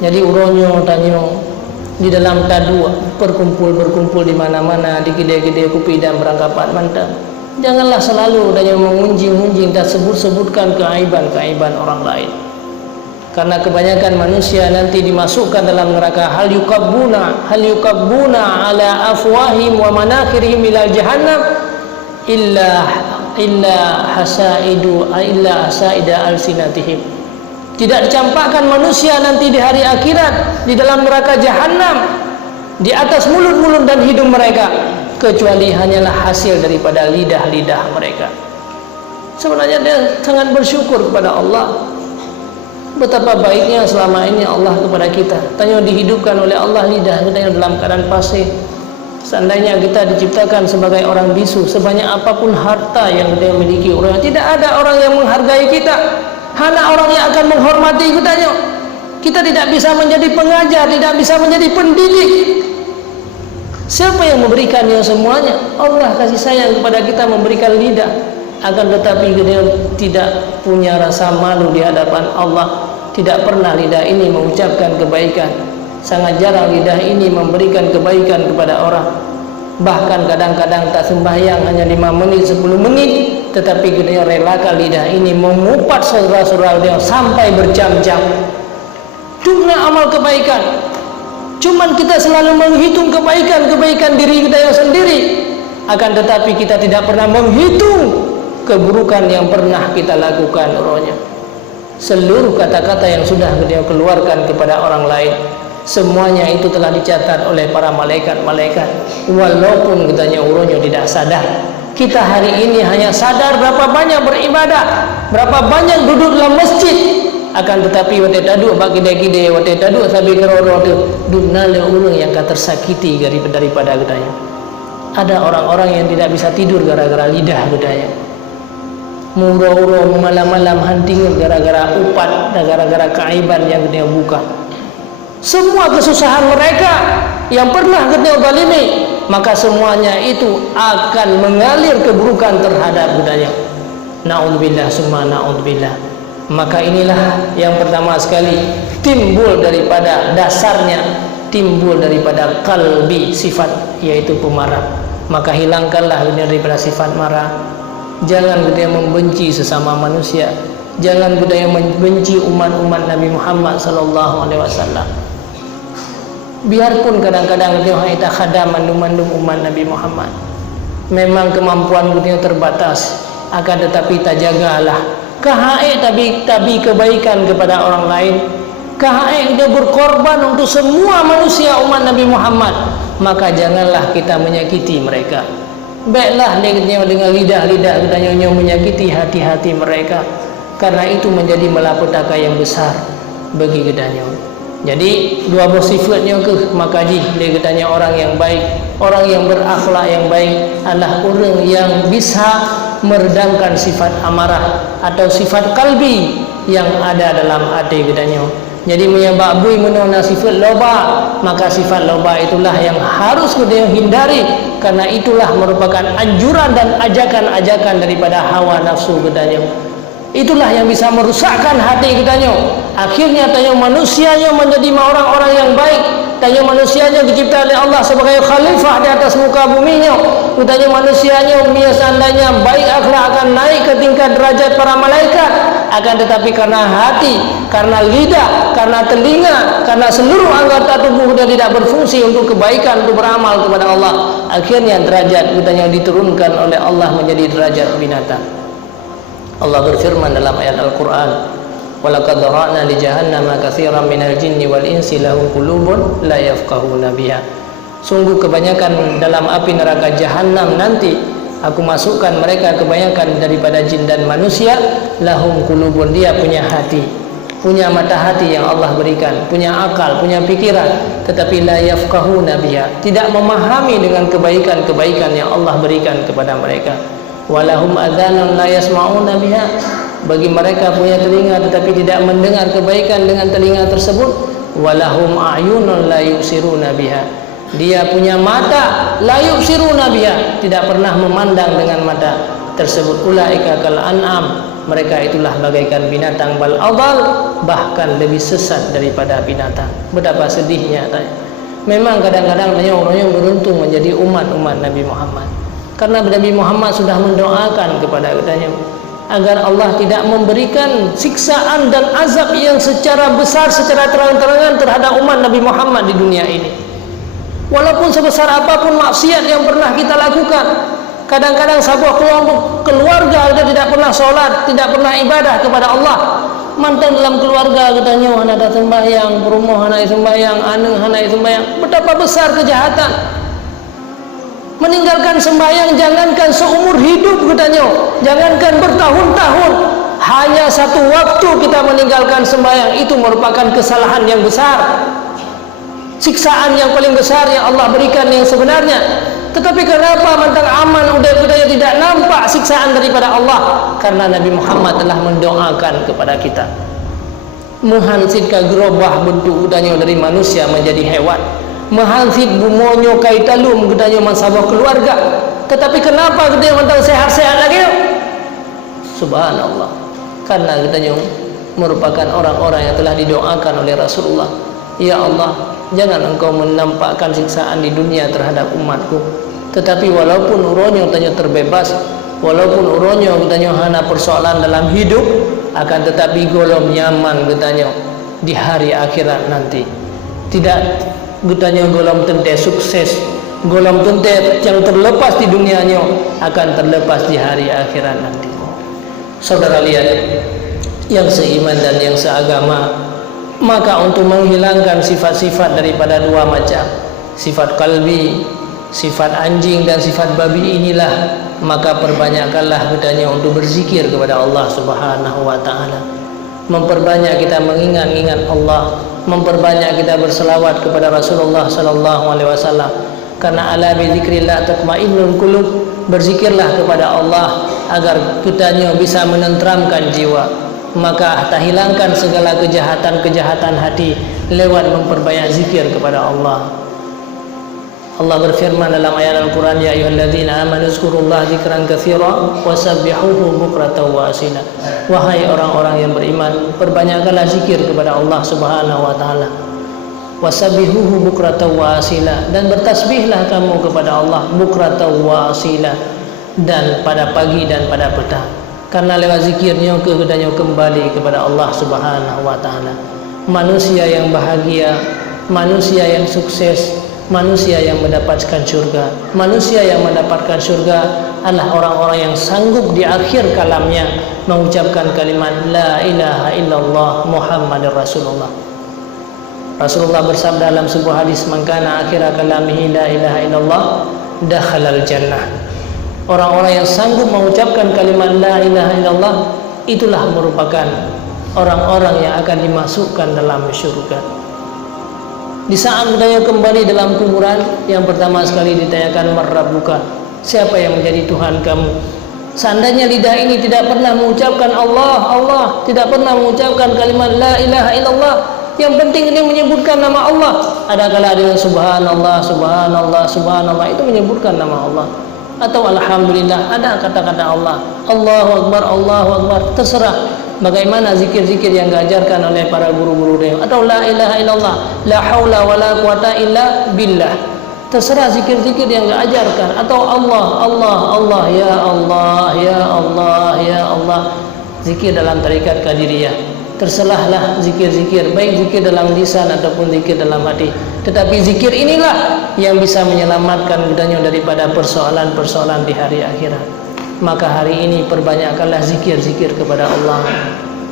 Jadi uronyo tanyo di dalam tadu berkumpul di mana-mana, di kedai-kedai kopi dan berangkapan mantap. Janganlah selalu hanya mengunjing-unjing dan sebut-sebutkan keaiban-keaiban orang lain. Karena kebanyakan manusia nanti dimasukkan dalam neraka. Hal yukabbuna ala afwahim wa manakhirihim ila jahannam illa hasaida alsinatihim. Tidak dicampakkan manusia nanti di hari akhirat di dalam neraka jahanam di atas mulut-mulut dan hidung mereka, kecuali hanyalah hasil daripada lidah-lidah mereka. Sebenarnya dia sangat bersyukur kepada Allah, betapa baiknya selama ini Allah kepada kita. Tanya dihidupkan oleh Allah lidah kita yang dalam keadaan pasir. Seandainya kita diciptakan sebagai orang bisu, sebanyak apapun harta yang dia miliki, tidak ada orang yang menghargai kita. Hanya orang yang akan menghormati kita. Kita tidak bisa menjadi pengajar, tidak bisa menjadi pendidik. Siapa yang memberikannya semuanya? Allah kasih sayang kepada kita, memberikan lidah. Akan tetapi dia tidak punya rasa malu di hadapan Allah. Tidak pernah lidah ini mengucapkan kebaikan. Sangat jarang lidah ini memberikan kebaikan kepada orang. Bahkan kadang-kadang tak sembahyang hanya 5 menit, 10 menit, tetapi dia relakan lidah ini mengupat saudara-saudara dia sampai berjam-jam. Cuma amal kebaikan. Cuman kita selalu menghitung kebaikan diri kita yang sendiri. Akan tetapi kita tidak pernah menghitung keburukan yang pernah kita lakukan rohnya. Seluruh kata-kata yang sudah dia keluarkan kepada orang lain, semuanya itu telah dicatat oleh para malaikat-malaikat. Walaupun katanya uronyo tidak sadar. Kita hari ini hanya sadar berapa banyak beribadah, berapa banyak duduk dalam masjid. Akan tetapi wate tadu bagi dek-dek, wate tadu sabi keroro tu dunale urang yang tersakiti daripada katanya. Ada orang-orang yang tidak bisa tidur gara-gara lidah katanya. murau-urau malam-malam hantingan gara-gara upat dan gara-gara keaiban yang dia buka. Semua kesusahan mereka yang pernah kita zalimi, maka semuanya itu akan mengalir keburukan terhadap budaya. Na'udzubillah summa na'udzubillah. Maka inilah yang pertama sekali timbul daripada dasarnya, timbul daripada kalbi, sifat, yaitu pemarah. Maka hilangkanlah daripada sifat marah. Jangan kita membenci sesama manusia. Jangan kita membenci umat-umat Nabi Muhammad sallallahu alaihi wasallam. Biarpun kadang-kadang kita khadam mandum-mandum umat Nabi Muhammad, memang kemampuan kita terbatas, akan tetapi tak jagalah kahai tabi kebaikan kepada orang lain. Kahai kita berkorban untuk semua manusia umat Nabi Muhammad, maka janganlah kita menyakiti mereka. Baiklah dengan lidah-lidah kita yang menyakiti hati-hati mereka, karena itu menjadi malapetaka yang besar bagi kita. Jadi dua buah sifatnya ke makaji dia katanya orang yang baik, orang yang berakhlak yang baik adalah orang yang bisa meredamkan sifat amarah atau sifat kalbi yang ada dalam hati katanya. Jadi menyebab bui menona sifat loba, maka sifat loba itulah yang harus kita hindari, karena itulah merupakan anjuran dan ajakan-ajakan daripada hawa nafsu katanya. Itulah yang bisa merusakkan hati kitanya. Akhirnya tanya manusianya menjadi orang-orang yang baik. Tanya manusianya dicipta oleh Allah sebagai khalifah di atas muka buminya. Tanya manusianya seandainya baik akhlak akan naik ke tingkat derajat para malaikat. Akan tetapi karena hati, karena lidah, karena telinga, karena seluruh anggota tubuh dia tidak berfungsi untuk kebaikan, untuk beramal kepada Allah, akhirnya derajat kitanya diturunkan oleh Allah menjadi derajat binatang. Allah berfirman dalam ayat Al-Quran, وَلَقَدْ ذَرَأْنَا لِجَهَنَّمَ كَثِيرًا مِنَ الْجِنِّ وَالْإِنسِ لَهُمْ قُلُوبٌ لَا يَفْقَهُونَ بِهَا. Sungguh kebanyakan dalam api neraka Jahannam nanti aku masukkan mereka kebanyakan daripada jin dan manusia, lahum qulubun, dia punya hati, punya mata hati yang Allah berikan, punya akal, punya pikiran, tetapi la yafqahuna biha, tidak memahami dengan kebaikan-kebaikan yang Allah berikan kepada mereka. Walahum adhanun la yasma'una biha, bagi mereka punya telinga tetapi tidak mendengar kebaikan dengan telinga tersebut. Walahum a'yunun la yubsiruna biha, dia punya mata la yubsiruna biha, tidak pernah memandang dengan mata tersebut. Ulaika kal an'am, mereka itulah bagaikan binatang, bal adal, bahkan lebih sesat daripada binatang. Betapa sedihnya. Memang kadang-kadang orang yang beruntung menjadi umat-umat Nabi Muhammad, karena Nabi Muhammad sudah mendoakan kepada katanya agar Allah tidak memberikan siksaan dan azab yang secara besar, secara terang-terangan terhadap umat Nabi Muhammad di dunia ini. Walaupun sebesar apapun maksiat yang pernah kita lakukan, kadang-kadang sebuah keluarga kita tidak pernah sholat, tidak pernah ibadah kepada Allah. Mantan dalam keluarga katanya anak ada sembahyang, perumahan anak sembahyang, anak sembahyang. Betapa besar kejahatan. Meninggalkan sembahyang jangankan seumur hidup katanya, jangankan bertahun-tahun, hanya satu waktu kita meninggalkan sembahyang itu merupakan kesalahan yang besar, siksaan yang paling besar yang Allah berikan yang sebenarnya. Tetapi kenapa mantang aman udah tidak nampak siksaan daripada Allah? Karena Nabi Muhammad telah mendoakan kepada kita menghansitkan gerobah bentuk udahnya dari manusia menjadi hewan, menghansit bumonyo kaitalum gedanya masalah keluarga. Tetapi kenapa kita mantang sehat-sehat lagi? Subhanallah, karena kita merupakan orang-orang yang telah didoakan oleh Rasulullah. Ya Allah, jangan engkau menampakkan siksaan di dunia terhadap umatku, tetapi walaupun uronyo tanya terbebas, walaupun uronyo tanya hana persoalan dalam hidup, akan tetapi golom nyaman katanya di hari akhirat nanti. Tidak katanya golom tente sukses, golom tente yang terlepas di dunianya akan terlepas di hari akhirat nanti. Saudara lihat yang seiman dan yang seagama, maka untuk menghilangkan sifat-sifat daripada dua macam, sifat kalbi, sifat anjing dan sifat babi inilah, maka perbanyakkanlah katanya untuk berzikir kepada Allah Subhanahu wa taala. Memperbanyak kita mengingat-ingat Allah, memperbanyak kita berselawat kepada Rasulullah sallallahu alaihi wasallam, karena ala bi dzikrillah tatmainnul qulub. Berzikirlah kepada Allah, agar kitanya bisa menenteramkan jiwa. Maka hilangkan segala kejahatan-kejahatan hati lewat memperbanyak zikir kepada Allah. Allah berfirman dalam ayat Al-Quran, ya ayyuhalladzina amanu zkurullaha dzikran katsira wasabbihuhu bukratan wa asila. Wahai orang-orang yang beriman, perbanyakkanlah zikir kepada Allah Subhanahu wa taala. Wasabbihuhu bukratan wa asila, dan bertasbihlah kamu kepada Allah bukratan wa asila, dan pada pagi dan pada petang. Karena lewat zikirnya kehendaknya kembali kepada Allah Subhanahu wa taala. Manusia yang bahagia, manusia yang sukses, manusia yang mendapatkan surga. Manusia yang mendapatkan surga adalah orang-orang yang sanggup di akhir kalamnya mengucapkan kalimat la ilaha illallah Muhammadur Rasulullah. Rasulullah bersabda dalam sebuah hadis, man kana akhir kalamihi la ilaha illallah dakhalal jannah. Orang-orang yang sanggup mengucapkan kalimat la ilaha illallah itulah merupakan orang-orang yang akan dimasukkan dalam surga. Di saat budaya kembali dalam kuburan, yang pertama sekali ditanyakan marrabuka, siapa yang menjadi Tuhan kamu? Seandainya lidah ini tidak pernah mengucapkan Allah, Allah, tidak pernah mengucapkan kalimat la ilaha illallah, yang penting ini menyebutkan nama Allah. Adakala dengan subhanallah, subhanallah, subhanallah itu menyebutkan nama Allah, atau alhamdulillah, ada kata-kata Allah, Allahu Akbar, Allahu Akbar, terserah bagaimana zikir-zikir yang diajarkan oleh para guru-guru dia, atau la ilaha illallah, la haula wala quwata illa billah, terserah zikir-zikir yang diajarkan, atau Allah, Allah, Allah, ya Allah, ya Allah, ya Allah, zikir dalam tarekat Qadiriyah. Terselahlah zikir-zikir, baik zikir dalam lisan ataupun zikir dalam hati. Tetapi zikir inilah yang bisa menyelamatkan budanya daripada persoalan-persoalan di hari akhirat. Maka hari ini perbanyakkanlah zikir-zikir kepada Allah.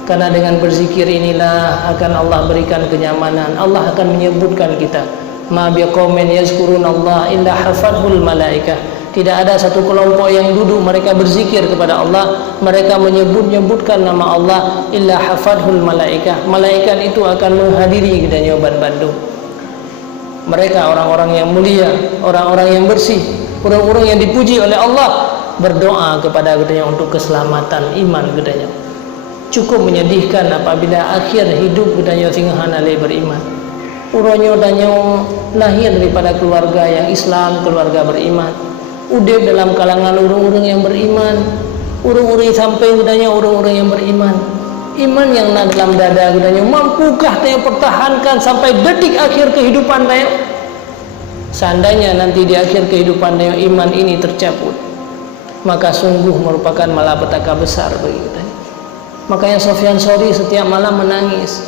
Karena dengan berzikir inilah akan Allah berikan kenyamanan. Allah akan menyebutkan kita. Ma biqaumin yazkurunallah illa hafadhul malaikah. Tidak ada satu kelompok yang duduk mereka berzikir kepada Allah, mereka menyebut-nyebutkan nama Allah, illa hafadhul malaikah. Malaikat itu akan menghadiri kedanya Bandung. Mereka orang-orang yang mulia, orang-orang yang bersih, orang-orang yang dipuji oleh Allah, berdoa kepada kedanya untuk keselamatan iman kedanya. Cukup menyedihkan apabila akhir hidup kedanya singhana le beriman. Uronyo danyo lahir daripada keluarga yang Islam, keluarga beriman. Udip dalam kalangan orang-orang yang beriman, orang-orang sampai kedanya orang-orang yang beriman. Iman yang dalam dada kedanya, mampukah dia pertahankan sampai detik akhir kehidupan dia? Seandainya nanti di akhir kehidupan dia iman ini tercabut, maka sungguh merupakan malapetaka besar bagi kita. Makanya Sufyan Tsauri setiap malam menangis.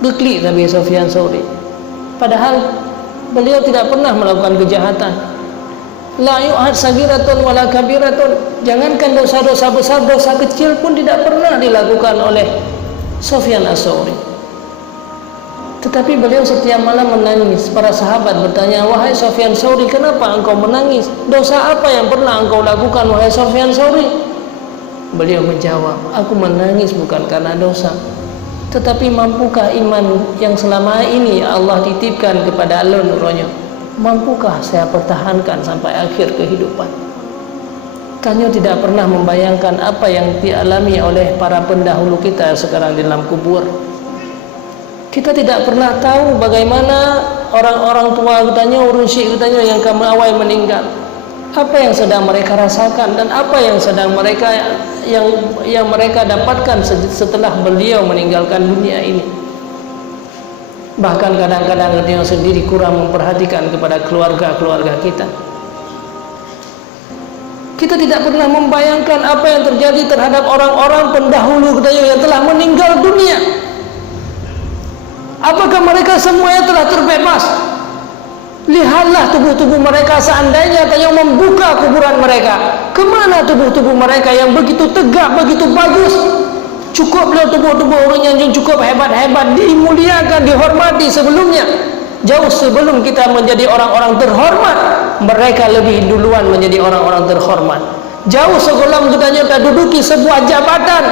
Geklik tapi Sufyan Tsauri, padahal beliau tidak pernah melakukan kejahatan. La yu'ad sagiratun wala kabiratun, jangankan dosa-dosa besar, dosa kecil pun tidak pernah dilakukan oleh Sufyan Tsauri. Tetapi beliau setiap malam menangis. Para sahabat bertanya, wahai Sufyan Tsauri, kenapa engkau menangis? Dosa apa yang pernah engkau lakukan wahai Sufyan Tsauri? Beliau menjawab, aku menangis bukan karena dosa, tetapi mampukah iman yang selama ini Allah titipkan kepada Allah nurnya, mampukah saya pertahankan sampai akhir kehidupan? Kanyo tidak pernah membayangkan apa yang dialami oleh para pendahulu kita sekarang di dalam kubur. Kita tidak pernah tahu bagaimana orang-orang tua katanya, urun syekh katanya yang kami awal meninggal, apa yang sedang mereka rasakan dan apa yang sedang mereka yang mereka dapatkan setelah beliau meninggalkan dunia ini. Bahkan kadang-kadang dia sendiri kurang memperhatikan kepada keluarga-keluarga kita. Kita tidak pernah membayangkan apa yang terjadi terhadap orang-orang pendahulu kita yang telah meninggal dunia. Apakah mereka semuanya telah terbebas? Lihatlah tubuh-tubuh mereka, seandainya tanya membuka kuburan mereka, kemana tubuh-tubuh mereka yang begitu tegak, begitu bagus? Cukuplah tubuh-tubuh orang yang cukup hebat-hebat, dimuliakan, dihormati sebelumnya. Jauh sebelum kita menjadi orang-orang terhormat, mereka lebih duluan menjadi orang-orang terhormat. Jauh sebelum kita duduki sebuah jabatan,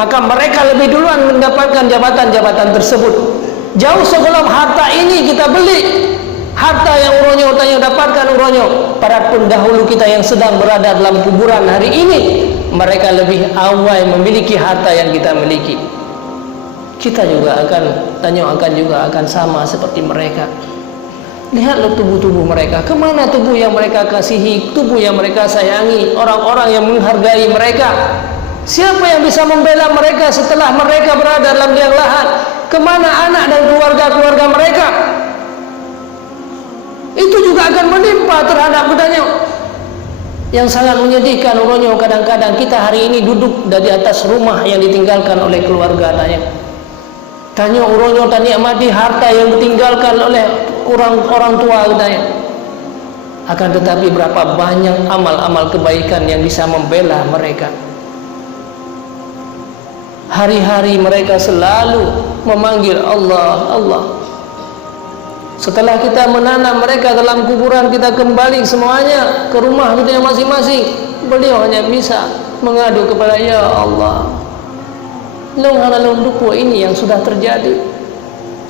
maka mereka lebih duluan mendapatkan jabatan-jabatan tersebut. Jauh sebelum harta ini kita beli, harta yang uronyo dapatkan uronyo, para pendahulu kita yang sedang berada dalam kuburan hari ini, mereka lebih awal memiliki harta yang kita miliki, kita juga akan sama seperti mereka. Lihatlah tubuh-tubuh mereka, kemana tubuh yang mereka kasihi, tubuh yang mereka sayangi, orang-orang yang menghargai mereka. Siapa yang bisa membela mereka setelah mereka berada dalam liang lahat? Kemana anak dan keluarga-keluarga mereka? Itu juga akan menimpa terhadap kitanya. Yang sangat menyedihkan uronyo, kadang-kadang kita hari ini duduk dari atas rumah yang ditinggalkan oleh keluarga tanya uronyo tak nikmati harta yang ditinggalkan oleh orang tua katanya. Akan tetapi berapa banyak amal-amal kebaikan yang bisa membela mereka. Hari-hari mereka selalu memanggil Allah, Allah. Setelah kita menanam mereka dalam kuburan, kita kembali semuanya ke rumah kita yang masing-masing. Beliau hanya bisa mengadu kepada Ya Allah, long duku ini yang sudah terjadi.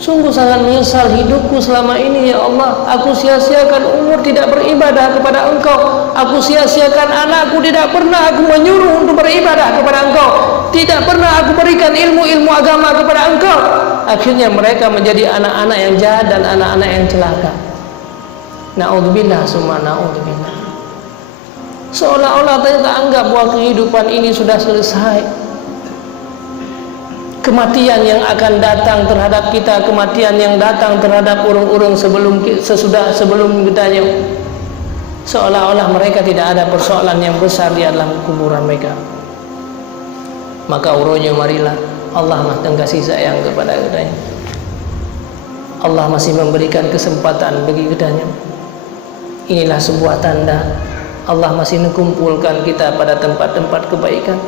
Sungguh sangat menyesal hidupku selama ini Ya Allah. Aku sia-siakan umur tidak beribadah kepada Engkau. Aku sia-siakan anakku, tidak pernah aku menyuruh untuk beribadah kepada Engkau. Tidak pernah aku berikan ilmu-ilmu agama kepada Engkau. Akhirnya mereka menjadi anak-anak yang jahat dan anak-anak yang celaka. Na'udzubillah summa na'udzubillah. Seolah-olah kita anggap bahwa kehidupan ini sudah selesai. Kematian yang akan datang terhadap kita, kematian yang datang terhadap urung-urung sebelum kita, seolah-olah mereka tidak ada persoalan yang besar di dalam kuburan mereka. Maka uronyo marilah Allah masih kasih sayang kepada kita. Allah masih memberikan kesempatan bagi kita. Inilah sebuah tanda Allah masih mengumpulkan kita pada tempat-tempat kebaikan.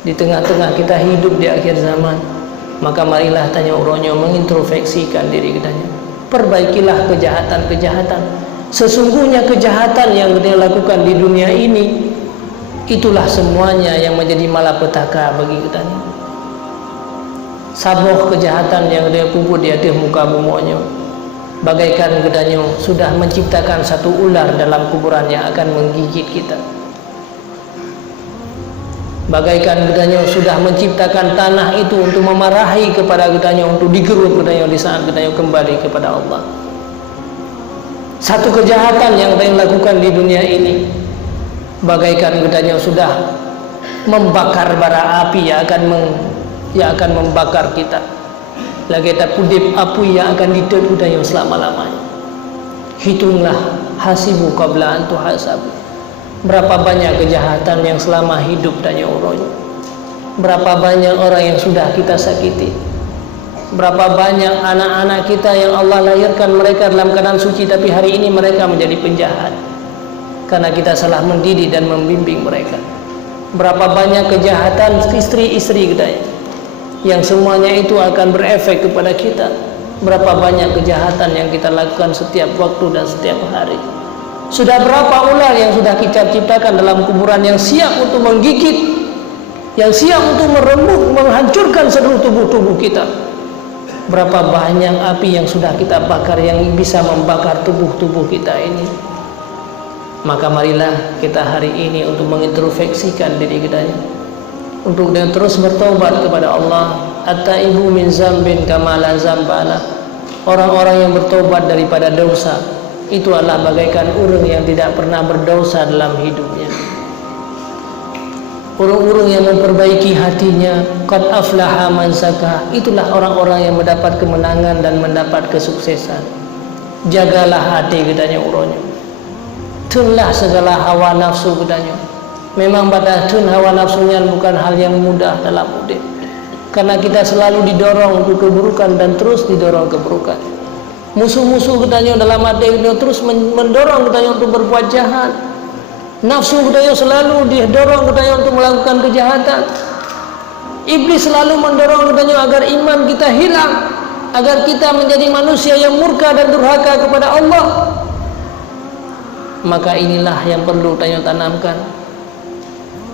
Di tengah-tengah kita hidup di akhir zaman, maka marilah tanya uronyo mengintrospeksikan diri kita. Perbaikilah kejahatan-kejahatan. Sesungguhnya kejahatan yang kita lakukan di dunia ini, itulah semuanya yang menjadi malapetaka bagi kita. Saboh kejahatan yang dia puput di atas muka bumonyo, bagaikan gedanyo sudah menciptakan satu ular dalam kuburan yang akan menggigit kita. Bagaikan gedanyo sudah menciptakan tanah itu untuk memarahi kepada gedanyo, untuk digerut gedanyo di saat gedanyo kembali kepada Allah. Satu kejahatan yang kita lakukan di dunia ini, bagaikan gedanyo sudah membakar bara api yang akan membakar kita. Lagi tak kudip api yang akan didut gedanyo selama-lamanya. Hitunglah hasibu qabla an tuhasabu. Berapa banyak kejahatan yang selama hidup tanya uronyo. Berapa banyak orang yang sudah kita sakiti. Berapa banyak anak-anak kita yang Allah lahirkan mereka dalam keadaan suci, tapi hari ini mereka menjadi penjahat karena kita salah mendidik dan membimbing mereka. Berapa banyak kejahatan istri-istri kita yang semuanya itu akan berefek kepada kita. Berapa banyak kejahatan yang kita lakukan setiap waktu dan setiap hari. Sudah berapa ular yang sudah kita ciptakan dalam kuburan yang siap untuk menggigit, yang siap untuk merembuk, menghancurkan seluruh tubuh-tubuh kita. Berapa banyak api yang sudah kita bakar yang bisa membakar tubuh-tubuh kita ini. Maka marilah kita hari ini untuk mengintrospeksikan diri kita, untuk dan terus bertobat kepada Allah. At-taibu min zambin kama la zambala. Orang-orang yang bertobat daripada dosa itu adalah bagaikan urung yang tidak pernah berdosa dalam hidupnya. Urung-urung yang memperbaiki hatinya, qad aflaha man zakah, itulah orang-orang yang mendapat kemenangan dan mendapat kesuksesan. Jagalah hati kitanya uronyo. Tunlah segala hawa nafsu kitanya. Memang pada tun hawa nafsunya bukan hal yang mudah dalam hidup. Karena kita selalu didorong untuk keburukan dan terus didorong keburukan. Musuh-musuh kitanya dalam hati kita terus mendorong kitanya untuk berbuat jahat. Nafsu kitanya selalu didorong kitanya untuk melakukan kejahatan. Iblis selalu mendorong kitanya agar iman kita hilang, agar kita menjadi manusia yang murka dan durhaka kepada Allah. Maka inilah yang perlu kitanya tanamkan,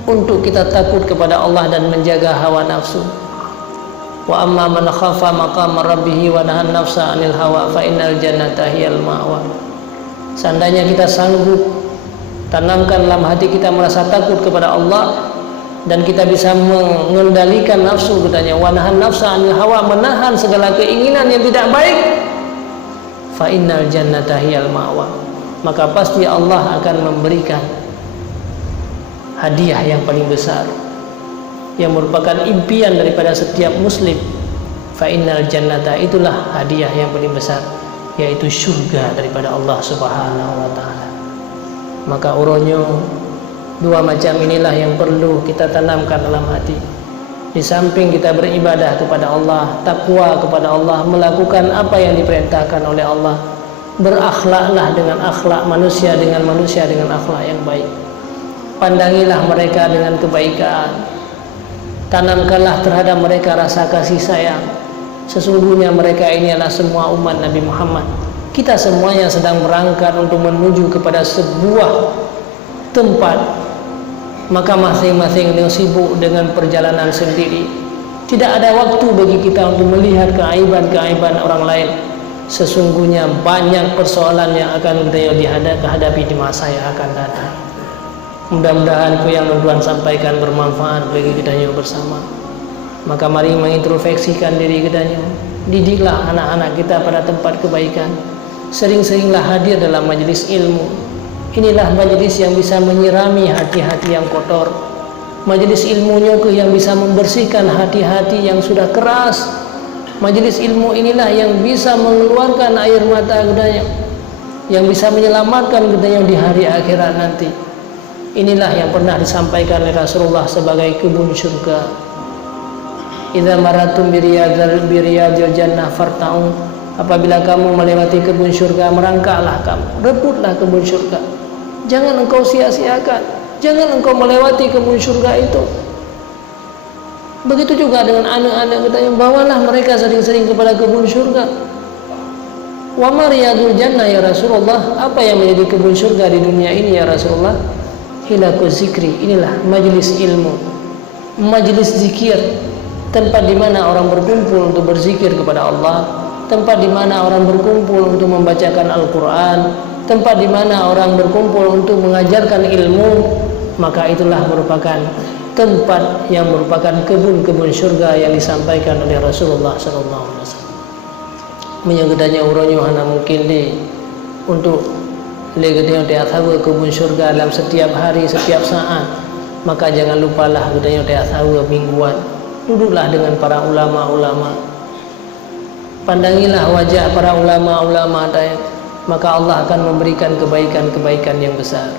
untuk kita takut kepada Allah dan menjaga hawa nafsu. Wa amma man khafa maqama rabbih wa nahan nafsa 'anil hawa fa innal jannata hiyal ma'wa. Seandainya kita sanggup tanamkan dalam hati kita merasa takut kepada Allah, dan kita bisa mengendalikan nafsu katanya, wa nahan nafsa 'anil hawa, menahan segala keinginan yang tidak baik, fa innal jannata hiyal ma'wa, maka pasti Allah akan memberikan hadiah yang paling besar yang merupakan impian daripada setiap muslim. Fa innal jannata, itulah hadiah yang paling besar, yaitu syurga daripada Allah Subhanahu wa taala. Maka uronyo dua macam inilah yang perlu kita tanamkan dalam hati. Di samping kita beribadah kepada Allah, takwa kepada Allah, melakukan apa yang diperintahkan oleh Allah, berakhlaklah dengan akhlak manusia dengan akhlak yang baik. Pandangilah mereka dengan kebaikan, tanamkanlah terhadap mereka rasa kasih sayang. Sesungguhnya mereka ini adalah semua umat Nabi Muhammad. Kita semuanya sedang berangkat untuk menuju kepada sebuah tempat, maka masing-masing yang sibuk dengan perjalanan sendiri. Tidak ada waktu bagi kita untuk melihat keaiban-keaiban orang lain. Sesungguhnya banyak persoalan yang akan kita hadapi di masa yang akan datang. Mudah-mudahan apa yang Tuhan sampaikan bermanfaat bagi kita bersama. Maka mari mengintrospeksikan diri kita. Didiklah anak-anak kita pada tempat kebaikan. Sering-seringlah hadir dalam majelis ilmu. Inilah majelis yang bisa menyirami hati-hati yang kotor. Majelis ilmunya yang bisa membersihkan hati-hati yang sudah keras. Majelis ilmu inilah yang bisa mengeluarkan air mata gedanya, yang bisa menyelamatkan gedanya di hari akhirat nanti. Inilah yang pernah disampaikan oleh Rasulullah sebagai kebun syurga. Idza maratum biriyadil jannah farta'u, apabila kamu melewati kebun syurga, merangkaklah kamu, rebutlah kebun syurga. Jangan engkau sia-siakan, jangan engkau melewati kebun syurga itu. Begitu juga dengan anak-anak kita, yang bawalah mereka sering-sering kepada kebun syurga. Wa mariyadul jannah ya Rasulullah, apa yang menjadi kebun syurga di dunia ini ya Rasulullah? Hilaqu zikri, inilah majlis ilmu, majlis zikir, tempat di mana orang berkumpul untuk berzikir kepada Allah, tempat di mana orang berkumpul untuk membacakan Al-Quran, tempat di mana orang berkumpul untuk mengajarkan ilmu. Maka itulah merupakan tempat yang merupakan kebun-kebun syurga yang disampaikan oleh Rasulullah SAW. Menyegedanya uronyo hana mungkin untuk legednya dia tahu kebun syurga dalam setiap hari, setiap saat. Maka jangan lupalah gedanya dia tahu mingguan. Duduklah dengan para ulama-ulama, pandangilah wajah para ulama-ulama tadi, maka Allah akan memberikan kebaikan-kebaikan yang besar.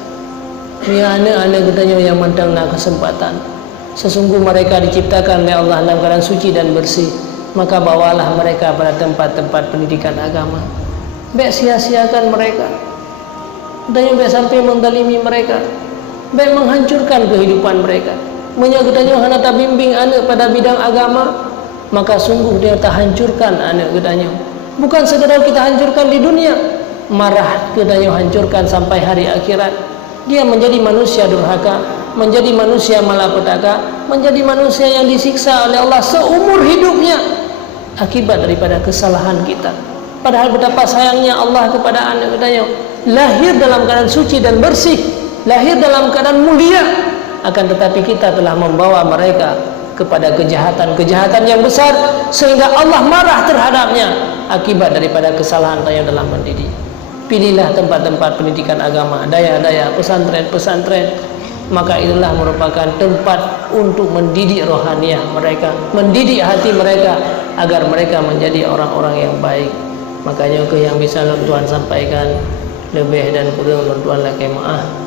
Ya anak-anak gedanya yang mendangna kesempatan, sesungguh mereka diciptakan oleh Allah dalam keadaan suci dan bersih. Maka bawalah mereka pada tempat-tempat pendidikan agama. Baik sia-siakan mereka, dan baik sampai mendalimi mereka, baik menghancurkan kehidupan mereka. Menyagutanya hana tak bimbing anak pada bidang agama, maka sungguh dia tak hancurkan anak gedanya. Bukan sekedar kita hancurkan di dunia, marah gedanya hancurkan sampai hari akhirat. Dia menjadi manusia durhaka, menjadi manusia malapetaka, menjadi manusia yang disiksa oleh Allah seumur hidupnya akibat daripada kesalahan kita. Padahal betapa sayangnya Allah kepada anak gedanya, lahir dalam keadaan suci dan bersih, lahir dalam keadaan mulia. Akan tetapi kita telah membawa mereka kepada kejahatan-kejahatan yang besar, sehingga Allah marah terhadapnya akibat daripada kesalahan saya dalam mendidik. Pilihlah tempat-tempat pendidikan agama, daya-daya, pesantren-pesantren, maka itulah merupakan tempat untuk mendidik rohaniah mereka, mendidik hati mereka agar mereka menjadi orang-orang yang baik. Makanya yang bisa Tuhan sampaikan lebih dan kurang Tuhan lagi maaf.